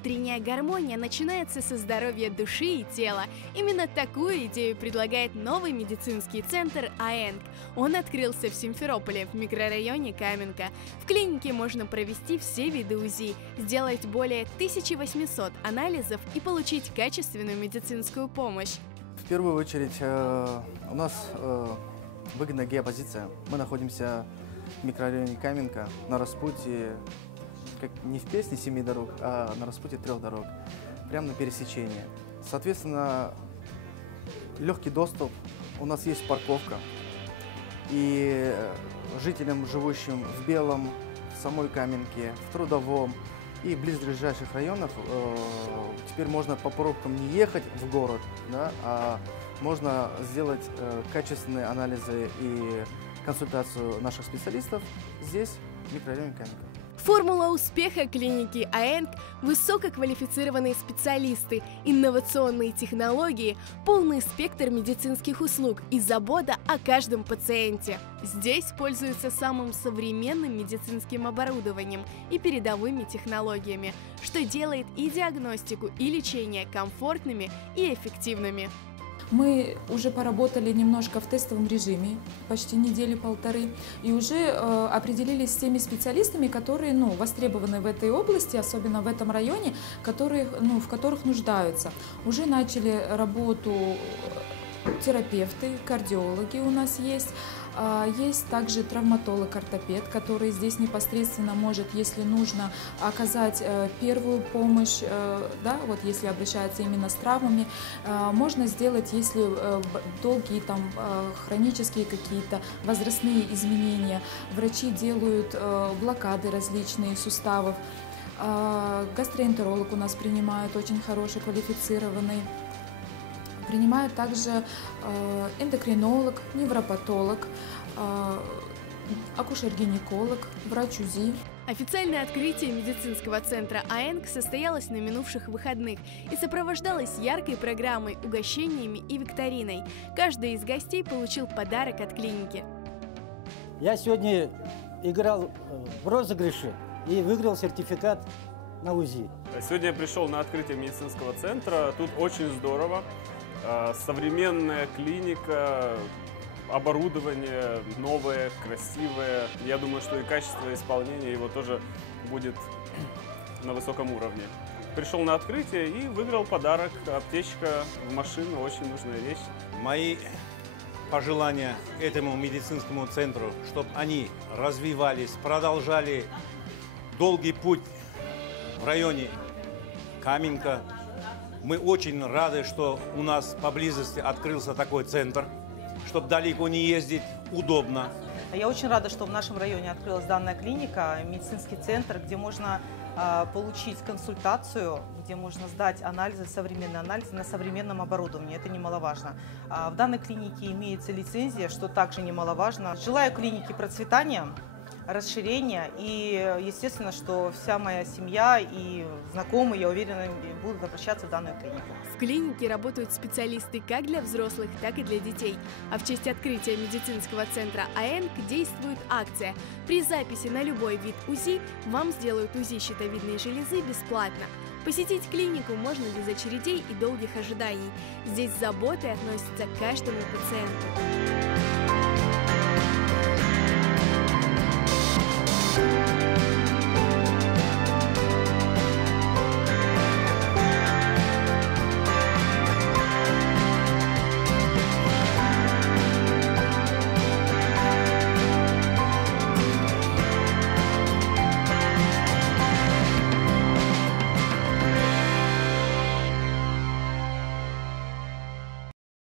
внутренняя гармония начинается со здоровья души и тела. Именно такую идею предлагает новый медицинский центр АЭНК. Он открылся в Симферополе, в микрорайоне Каменка. В клинике можно провести все виды УЗИ, сделать более 1800 анализов и получить качественную медицинскую помощь. В первую очередь у нас выгодная геопозиция. Мы находимся в микрорайоне Каменка на распутье, как не в песне 7 дорог, а на распутье 3 дорог, прямо на пересечении. Соответственно, легкий доступ, у нас есть парковка, и жителям, живущим в Белом, в самой Каменке, в Трудовом и близлежащих районах, теперь можно по пробкам не ехать в город, да, а можно сделать качественные анализы и консультацию наших специалистов здесь, в микрорайоне Каменка. Формула успеха клиники АЭНК – высококвалифицированные специалисты, инновационные технологии, полный спектр медицинских услуг и забота о каждом пациенте. Здесь пользуются самым современным медицинским оборудованием и передовыми технологиями, что делает и диагностику, и лечение комфортными и эффективными. Мы уже поработали немножко в тестовом режиме, почти недели-полторы, и уже определились с теми специалистами, которые востребованы в этой области, особенно в этом районе, в которых нуждаются. Уже начали работу терапевты, кардиологи у нас есть. Есть также травматолог-ортопед, который здесь непосредственно может, если нужно, оказать первую помощь, да, вот если обращаются именно с травмами. Можно сделать, если долгие хронические какие-то возрастные изменения. Врачи делают блокады различные суставов. Гастроэнтеролог у нас принимают, очень хороший, квалифицированный. Принимают также эндокринолог, невропатолог, акушер-гинеколог, врач УЗИ. Официальное открытие медицинского центра АЭНК состоялось на минувших выходных и сопровождалось яркой программой, угощениями и викториной. Каждый из гостей получил подарок от клиники. Я сегодня играл в розыгрыше и выиграл сертификат на УЗИ. Сегодня я пришел на открытие медицинского центра. Тут очень здорово. Современная клиника, оборудование новое, красивое. Я думаю, что и качество исполнения его тоже будет на высоком уровне. Пришел на открытие и выиграл подарок. Аптечка в машину, очень нужная вещь. Мои пожелания этому медицинскому центру, чтобы они развивались, продолжали долгий путь в районе Каменка. Мы очень рады, что у нас поблизости открылся такой центр, чтобы далеко не ездить, удобно. Я очень рада, что в нашем районе открылась данная клиника, медицинский центр, где можно получить консультацию, где можно сдать анализы, современные анализы на современном оборудовании. Это немаловажно. В данной клинике имеется лицензия, что также немаловажно. Желаю клинике процветания, расширения и, естественно, что вся моя семья и знакомые, я уверена, будут обращаться в данную клинику. В клинике работают специалисты как для взрослых, так и для детей. А в честь открытия медицинского центра АЭНК действует акция. При записи на любой вид УЗИ вам сделают УЗИ щитовидной железы бесплатно. Посетить клинику можно без очередей и долгих ожиданий. Здесь с заботой относятся к каждому пациенту.